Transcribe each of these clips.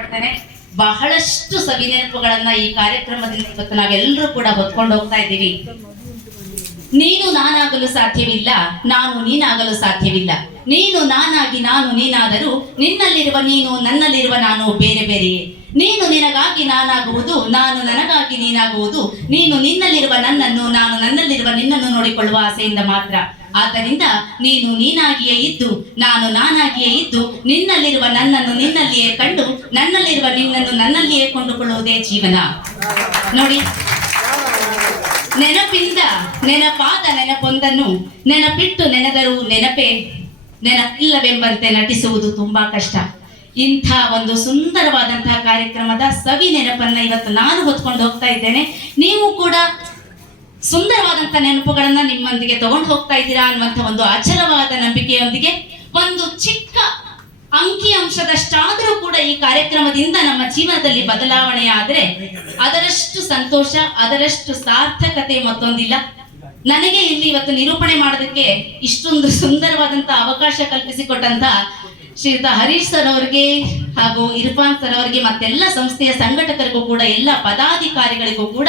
ಪಡ್ತೇನೆ ಬಹಳಷ್ಟು ಸವಿ ನೆನಪುಗಳನ್ನ ಈ ಕಾರ್ಯಕ್ರಮದಿಂದ ಇವತ್ತು ನಾವೆಲ್ಲರೂ ಕೂಡ ಹೊತ್ಕೊಂಡು ಹೋಗ್ತಾ ಇದ್ದೀವಿ. ನೀನು ನಾನಾಗಲು ಸಾಧ್ಯವಿಲ್ಲ, ನಾನು ನೀನಾಗಲು ಸಾಧ್ಯವಿಲ್ಲ. ನೀನು ನಾನಾಗಿ, ನಾನು ನೀನಾದರೂ ನಿನ್ನಲ್ಲಿರುವ ನೀನು, ನನ್ನಲ್ಲಿರುವ ನಾನು ಬೇರೆ ಬೇರೆಯೇ. ನೀನು ನಿನಗಾಗಿ ನಾನಾಗುವುದು, ನಾನು ನನಗಾಗಿ ನೀನಾಗುವುದು. ನೀನು ನಿನ್ನಲ್ಲಿರುವ ನನ್ನನ್ನು, ನಾನು ನನ್ನಲ್ಲಿರುವ ನಿನ್ನನ್ನು ನೋಡಿಕೊಳ್ಳುವ ಆಸೆಯಿಂದ ಮಾತ್ರ. ಆದ್ದರಿಂದ ನೀನು ನೀನಾಗಿಯೇ ಇದ್ದು, ನಾನು ನಾನಾಗಿಯೇ ಇದ್ದು, ನಿನ್ನಲ್ಲಿರುವ ನನ್ನನ್ನು ನಿನ್ನಲ್ಲಿಯೇ ಕಂಡು, ನನ್ನಲ್ಲಿರುವ ನಿನ್ನನ್ನು ನನ್ನಲ್ಲಿಯೇ ಕೊಂಡುಕೊಳ್ಳುವುದೇ ಜೀವನ. ನೋಡಿ. ನೆನಪಿಂದ ನೆನಪಾದ ನೆನಪೊಂದನ್ನು, ನೆನಪಿಟ್ಟು ನೆನೆದರೂ ನೆನಪೇ ನೆನಪಿಲ್ಲವೆಂಬಂತೆ ನಟಿಸುವುದು ತುಂಬಾ ಕಷ್ಟ. ಇಂಥ ಒಂದು ಸುಂದರವಾದಂತಹ ಕಾರ್ಯಕ್ರಮದ ಸವಿ ನೆನಪನ್ನ ಇವತ್ತು ನಾನು ಹೊತ್ಕೊಂಡು ಹೋಗ್ತಾ ಇದ್ದೇನೆ. ನೀವು ಕೂಡ ಸುಂದರವಾದಂತ ನೆನಪುಗಳನ್ನ ನಿಮ್ಮೊಂದಿಗೆ ತಗೊಂಡು ಹೋಗ್ತಾ ಇದ್ದೀರಾ ಅನ್ನುವಂಥ ಒಂದು ಅಚಲವಾದ ನಂಬಿಕೆಯೊಂದಿಗೆ ಒಂದು ಚಿಕ್ಕ ಅಂಕಿ ಅಂಶದಷ್ಟಾದರೂ ಕೂಡ ಈ ಕಾರ್ಯಕ್ರಮದಿಂದ ನಮ್ಮ ಜೀವನದಲ್ಲಿ ಬದಲಾವಣೆ ಆದ್ರೆ ಅದರಷ್ಟು ಸಂತೋಷ, ಅದರಷ್ಟು ಸಾರ್ಥಕತೆ ಮತ್ತೊಂದಿಲ್ಲ. ನನಗೆ ಇಲ್ಲಿ ಇವತ್ತು ನಿರೂಪಣೆ ಮಾಡೋದಕ್ಕೆ ಇಷ್ಟೊಂದು ಸುಂದರವಾದಂತ ಅವಕಾಶ ಕಲ್ಪಿಸಿಕೊಟ್ಟಂತ ಶ್ರೀಯುತ ಹರೀಶ್ ಸರ್ ಅವರಿಗೆ ಹಾಗೂ ಇರ್ಫಾನ್ ಸರ್ ಅವರಿಗೆ ಮತ್ತೆಲ್ಲ ಸಂಸ್ಥೆಯ ಸಂಘಟಕರಿಗೂ ಕೂಡ, ಎಲ್ಲ ಪದಾಧಿಕಾರಿಗಳಿಗೂ ಕೂಡ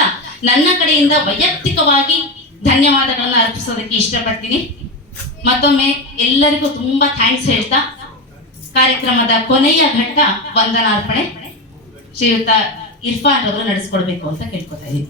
ನನ್ನ ಕಡೆಯಿಂದ ವೈಯಕ್ತಿಕವಾಗಿ ಧನ್ಯವಾದಗಳನ್ನು ಅರ್ಪಿಸೋದಕ್ಕೆ ಇಷ್ಟಪಡ್ತೀನಿ. ಮತ್ತೊಮ್ಮೆ ಎಲ್ಲರಿಗೂ ತುಂಬಾ ಥ್ಯಾಂಕ್ಸ್ ಹೇಳ್ತಾ ಕಾರ್ಯಕ್ರಮದ ಕೊನೆಯ ಘಟ್ಟ ವಂದನಾರ್ಪಣೆ. ಶ್ರೀಯುತ ಇರ್ಫಾನ್ ಅವರು ನಡೆಸ್ಕೊಡ್ಬೇಕು ಅಂತ ಕೇಳ್ಕೊತಾ ಇದ್ದೀನಿ.